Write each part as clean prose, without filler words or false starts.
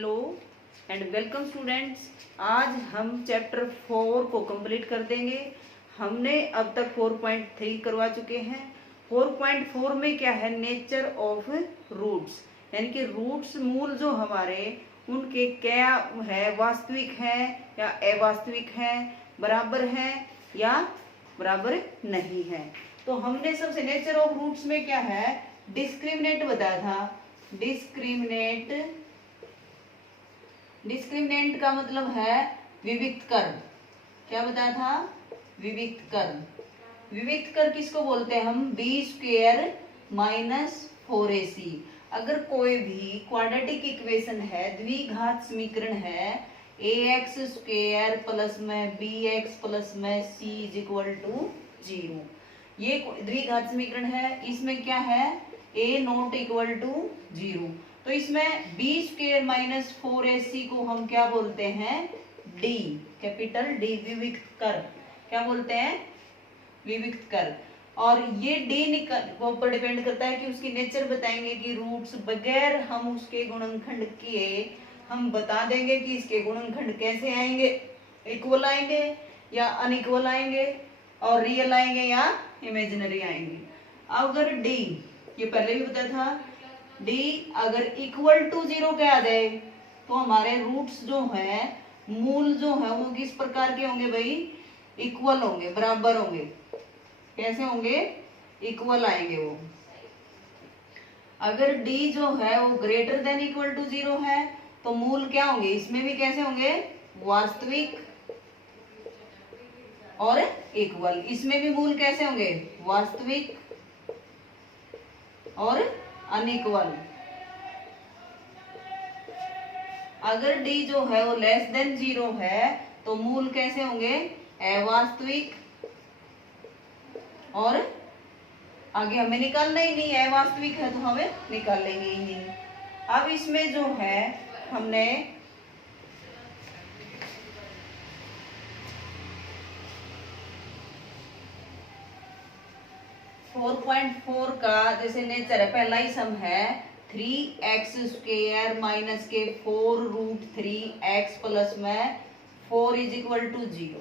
Hello and welcome students. आज हम chapter 4 को कंप्लीट कर देंगे। हमने अब तक 4.3 करवा चुके हैं। 4.4 में क्या है, नेचर ऑफ रूट्स, यानी कि रूट्स मूल जो हमारे उनके क्या है, वास्तविक है या अवास्तविक है, बराबर है या बराबर नहीं है। तो हमने सबसे नेचर ऑफ रूट्स में क्या है, डिस्क्रिमिनेंट बताया था। डिस्क्रिमिनेंट का मतलब है विविक्त कर। क्या बताया था, विविक्त कर। विविक्त कर किसको बोलते हैं हम, b² माइनस 4ac। अगर कोई भी क्वाड्रेटिक इक्वेशन है, द्विघात समीकरण है, ax² प्लस में bx प्लस में c इज इक्वल टू 0, ये द्विघात समीकरण है। इसमें क्या है, a नॉट इक्वल टू 0, तो इसमें b² माइनस 4ac को हम क्या बोलते हैं, d, कैपिटल D, विविक्त कर। क्या बोलते हैं, विविक्त कर। और ये d के ऊपर डिपेंड करता है कि उसकी नेचर बताएंगे कि रूट्स बगैर हम उसके गुणनखंड किए हम बता देंगे कि इसके गुणनखंड कैसे आएंगे, इक्वल आएंगे या अनइक्वल आएंगे, और रियल आएंगे या इमेजिनरी आएंगे। अगर d, ये पहले भी बताया था, d अगर इक्वल टू 0 के आ जाए तो हमारे रूट्स जो है, मूल जो है, वो किस प्रकार के होंगे भाई, इक्वल होंगे, बराबर होंगे। कैसे होंगे, इक्वल आएंगे वो। अगर d जो है वो ग्रेटर देन इक्वल टू 0 है तो मूल क्या होंगे, इसमें भी कैसे होंगे, वास्तविक और इक्वल। इसमें भी मूल कैसे होंगे, वास्तविक और अनइक्वल। अगर d जो है वो लेस देन 0 है तो मूल कैसे होंगे, अवास्तविक और आगे हमें निकालना ही नहीं है, अवास्तविक है तो हमें निकालेंगे ही नहीं। अब इसमें जो है हमने फोर 4.4 का जैसे नेचर है, पहला ही सम है 3x² माइनस के 4 रूट 3x प्लस में 4 इज इक्वल टू 0।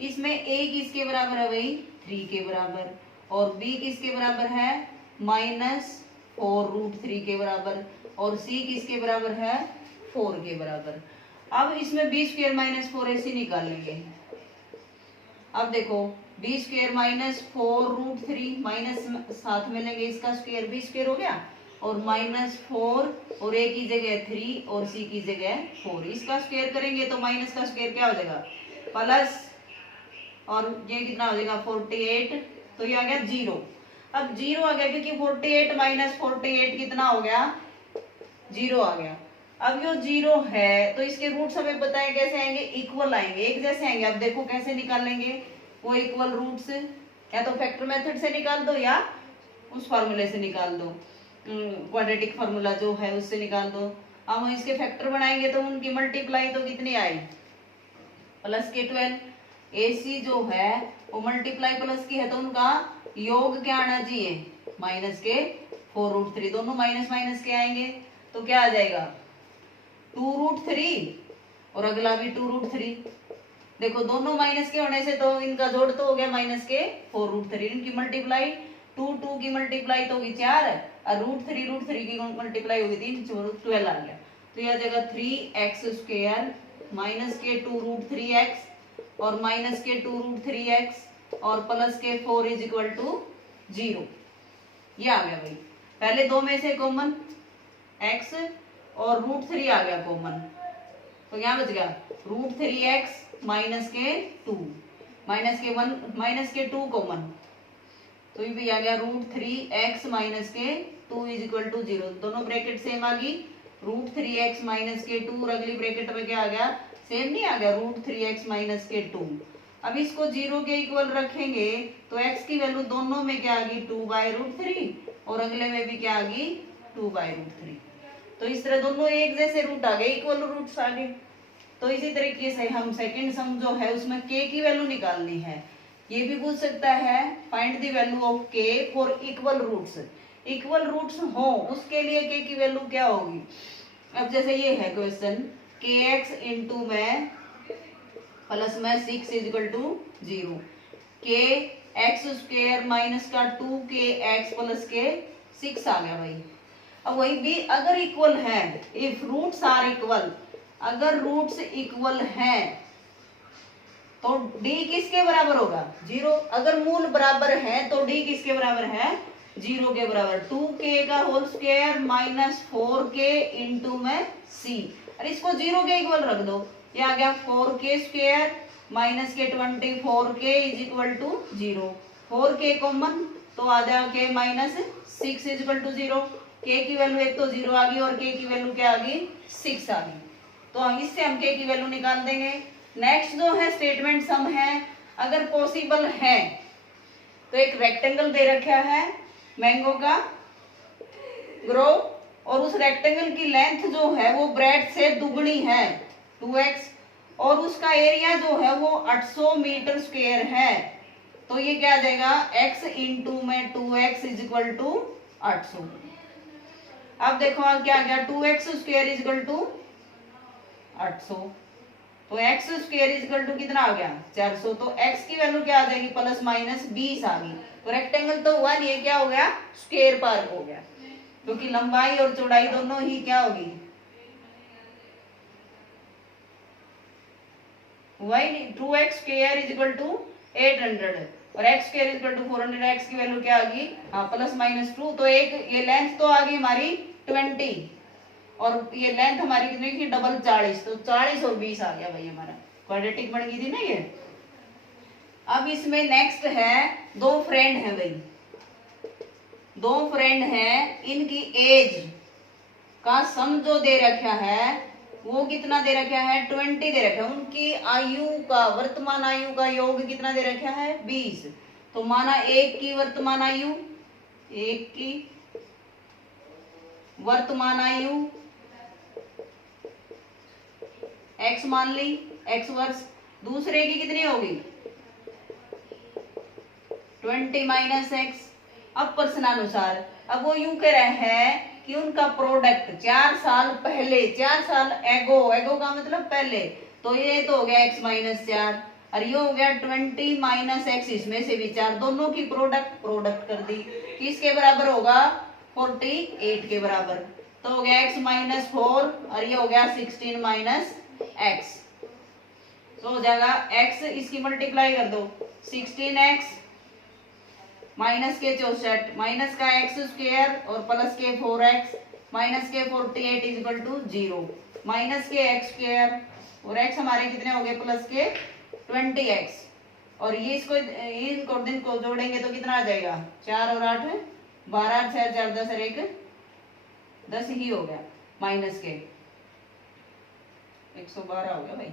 इसमें a किसके बराबर है भाई, 3 के बराबर, और b किसके बराबर है, -4 रूट 3 के बराबर, और c किसके बराबर है, 4 के बराबर। अब इसमें b² माइनस 4ac निकालेंगे। अब देखो b² माइनस 4 रूट 3 माइनस साथ में लेंगे, इसका स्क्वायर b² हो गया, और -4 और a की जगह 3 और c की जगह 4, इसका स्क्वायर करेंगे तो माइनस का स्क्वायर क्या हो जाएगा, प्लस, और ये कितना हो जाएगा 48, तो ये आ गया 0। अब 0 आ गया क्योंकि 48 माइनस 48 कितना हो गया, 0 आ गया। अब ये 0 है तो इसके रूट्स हमें पता है कैसे आएंगे, इक्वल आएंगे, एक जैसे आएंगे। अब देखो कैसे निकालेंगे वो इक्वल रूट्स, या तो फैक्टर मेथड से निकाल दो या उस फॉर्मूले से निकाल दो, क्वाड्रेटिक फार्मूला जो है उससे निकाल दो। अब हम इसके फैक्टर बनाएंगे तो उनकी मल्टीप्लाई तो कितनी आई, प्लस के 12। AC जो है वो मल्टीप्लाई प्लस की है तो उनका योग क्या आना चाहिए, माइनस के 4 रूट 3, दोनों माइनस माइनस के आएंगे तो क्या आ जाएगा 2 रूट 3, और अगला भी 2 रूट 3। देखो दोनों माइनस के होने से तो इनका जोड़ तो हो गया माइनस के 4 रूट 3, इनकी मल्टीप्लाई 2 की मल्टीप्लाई तो होगी 4, और रूट 3 की मल्टीप्लाई होगी 3, 12 आ गया। तो यह जगह 3x² माइनस के 2 रूट 3x और माइनस के 2 रूट 3x और प्लस के 4 इज इक्वल टू 0, ये आ गया भाई। पहले दो में से कॉमन x और रूट 3 आ गया कॉमन, तो क्या बच गया रूट 3x माइनस के 2, माइनस के 1 माइनस के 2 कॉमन, तो ये भी आ गया रूट 3x माइनस के 2 इज इक्वल टू 0। दोनों ब्रैकेट सेम आ गई, रूट 3x माइनस के 2, और अगली ब्रैकेट में क्या आ गया, सेम नहीं आ गया, रूट 3x माइनस के 2। अब इसको 0 के इक्वल रखेंगे तो x की वैल्यू दोनों में क्या आ गई 2/√3, और अगले में भी क्या आ गई 2/√3। तो इस तरह दोनों एक जैसे रूट आ गए, इक्वल रूट्स आ गए। तो इसी तरीके से हम सेकंड सम जो है उसमें k की वैल्यू निकालनी है। ये भी पूछ सकता है, find the value of k for equal roots. Equal roots हो उसके लिए k की वैल्यू क्या होगी, अब जैसे ये है क्वेश्चन के एक्स इंटू में प्लस में 6 इजिकल टू 0, के एक्स स्क्वायर माइनस का 2 के एक्स प्लस के 6 आ गया भाई। अब वही भी अगर इक्वल है, इफ रूट्स आर इक्वल, अगर रूट्स इक्वल हैं तो d किसके बराबर होगा 0। अगर मूल बराबर है तो d किसके बराबर है 0 के बराबर। 2k का whole square minus 4k into में c, और इसको 0 के इक्वल रख दो, ये आ गया 4k स्क्वायर माइनस के 24k is equal to 0। 4k common तो आ जाएगा k minus 6 is equal to 0। k की वैल्यू एक तो 0 आ गई और k की वैल्यू क्या आ गई 6 आ गई, तो इससे हम k की वैल्यू निकाल देंगे। नेक्स्ट जो है स्टेटमेंट सम है, अगर पॉसिबल है तो एक रेक्टेंगल दे रखा है मैंगो का ग्रो, और उस रेक्टेंगल की लेंथ जो है वो ब्रेड से दुगनी है 2x, और उसका एरिया जो है वो 800 मीटर स्क्वायर है, तो ये क्या आ जाएगा x इंटू में 2x इज इक्वल टू 800। अब देखो अब क्या आ गया 2x square is equal to 800, तो x square is equal to कितना आ गया 400, तो x की वैल्यू क्या आ जाएगी प्लस माइनस 20 आ गई। तो रेक्टेंगल तो हुआ नहीं, ये क्या हो गया स्क्वायर पार्क हो गया, क्योंकि लंबाई और चौड़ाई दोनों ही क्या होगी y 2x square is equal to 800 और x square is equal to 400, x की वैल्यू क्या आ गई हाँ प्लस माइनस 2, तो एक ये लेंथ तो आ गई हमारी 20 और ये लेंथ हमारी कितनी थी डबल 40, तो 40 और 20 आ गया भाई हमारा, क्वाड्रेटिक बन गई थी ना ये। अब इसमें नेक्स्ट है दो फ्रेंड है भाई, दो फ्रेंड है, इनकी एज का सम जो दे रखा है वो कितना दे रखा है 20 दे रखा है, उनकी आयु का वर्तमान आयु का योग कितना दे रखा है 20। तो माना एक की वर्तमान आयु, एक की वर्तमान आयु x मान ली x वर्ष, दूसरे की कितनी होगी 20 माइनस x। अब प्रश्नानुसार अब वो यूं कह रहे हैं कि उनका प्रोडक्ट 4 साल पहले, 4 साल एगो, एगो का मतलब पहले, तो ये तो हो गया x माइनस 4 और ये हो गया 20 माइनस x, इसमें से भी 4, दोनों की प्रोडक्ट कर दी, किसके बराबर होगा 48 के बराबर, तो हो गया x माइनस 4 और ये हो गया 16 माइनस x, तो हो जाएगा x इसकी मल्टीप्लाई कर दो 16x माइनस के 64 माइनस का x स्क्वायर और प्लस के 4x माइनस के 48 इज इक्वल टू 0, माइनस के x स्क्वायर और x हमारे कितने हो गए प्लस के 20x, और ये इसको इनको दिन को जोड़ेंगे तो कितना आ जाएगा 4 और 8 12, 6 4 10 और 1 10 ही हो गया, माइनस के 112 हो गया भाई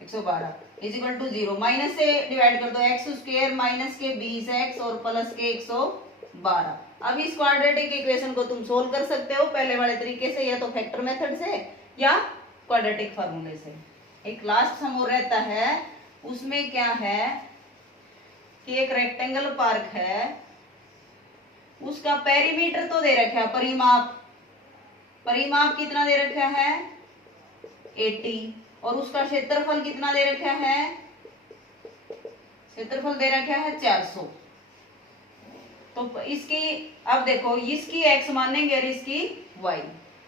112 इज इक्वल टू 0, माइनस से डिवाइड कर दो x स्क्वायर माइनस के 20x और प्लस के 112। अब इस क्वाड्रेटिक इक्वेशन को तुम सोल्व कर सकते हो पहले वाले तरीके से, या तो फैक्टर मेथड से या क्वाड्रेटिक फार्मूले से। एक लास्ट सम और रहता है, उसमें क्या है कि एक रेक्टेंगल पार्क है, उसका पेरीमीटर तो दे रखा है, परिमाप कितना दे रखा है 80, और उसका क्षेत्रफल कितना दे रखा है, क्षेत्रफल दे रखा है 400। तो इसकी अब देखो इसकी x मानेंगे और इसकी y।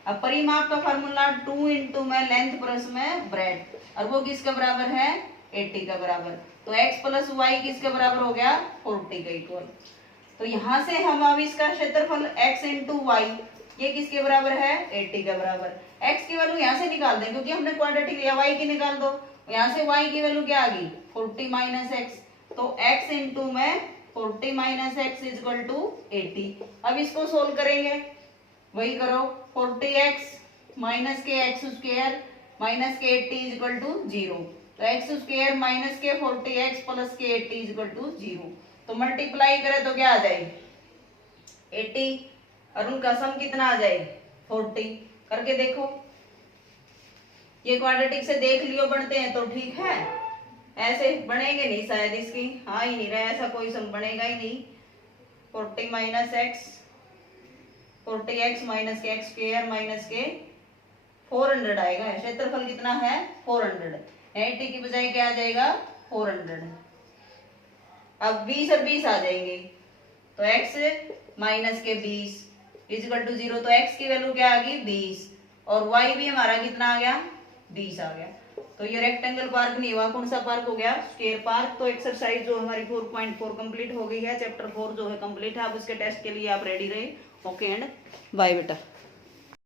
अब परिमाप का फार्मूला 2 इंटू में लेंथ प्लस में ब्रेड, और वो किसके बराबर है 80 का बराबर, तो x प्लस y किसके बराबर हो गया 40 का इक्वल। तो यहां से हम अब इसका क्षेत्रफल x इंटू वाई ये किसके बराबर है 80 के बराबर, x की वैल्यू यहाँ से निकाल दें क्योंकि हमने क्वाड्रेटिक लिया, y की निकाल दो, यहाँ से y की वैल्यू क्या आ गई 40 माइनस एक्स, तो x इंटू में 40 minus x is equal to 80। अब इसको सोल्व करेंगे, वही करो 40x माइनस के एक्स स्क्वायर माइनस के 80 इज इक्वल टू 0, तो एक्स स्क्वायर माइनस के 40x प्लस के 80 इज इक्वल टू 0, तो मल्टीप्लाई करें तो क्या आ जाए 80 और उनका सम कितना आ जाए 40। करके देखो, ये क्वाड्रेटिक से देख लियो बनते हैं तो ठीक है, ऐसे बनेंगे नहीं शायद, इसकी हाँ ही नहीं रहा, ऐसा कोई सम बनेगा ही नहीं। 40 माइनस एक्स 40x माइनस के एक्स स्क्वायर माइनस के 400 आएगा। क्षेत्रफल कितना है 400, 80 की बजाय क्या आ जाएगा 400। अब 20 और 20 आ जाएंगे तो x माइनस के 20 इजिकल टू 0, तो x की वैल्यू क्या आ गई 20 और y भी हमारा कितना आ गया 20 आ गया। तो ये रेक्टेंगल पार्क नहीं हुआ, कौन सा पार्क हो गया स्क्वायर पार्क। तो एक्सरसाइज जो हमारी 4.4 कंप्लीट हो गई है, चैप्टर 4 जो है कंप्लीट है। अब उसके टेस्ट के लिए आप रेडी रहे। ओके एंड बाय बेटा।